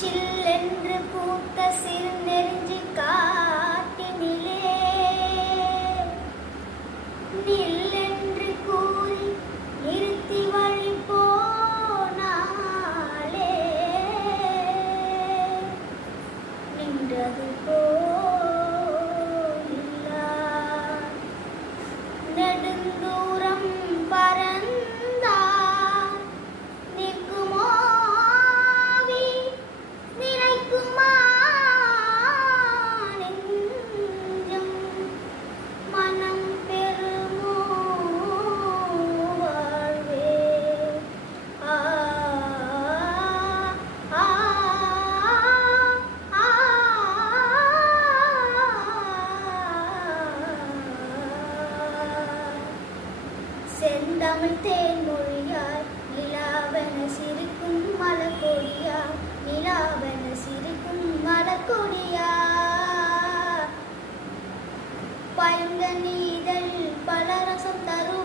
சில்லென்று பூத்த சிறுநெருஞ்சி காட்டினிலே நில்லென்று கூறி நிறுத்தி வழி போனாலே நின்றது போலில்லா நெடுந்தூரம் பறந்தார் நிற்குமோ ஆவி நினைக்குமா நெஞ்சம் மனம் பெறுமோ வாழ்வே ஆ ஆ ஆ செந்தமிழ் தேன்மொழியாய் நிலாவென சிரிக்கும் மலர்கொடியா நிலாவென சிரிக்கும் மலர்கொடியா பைங்கனி இதழ் பலரசம் தரும்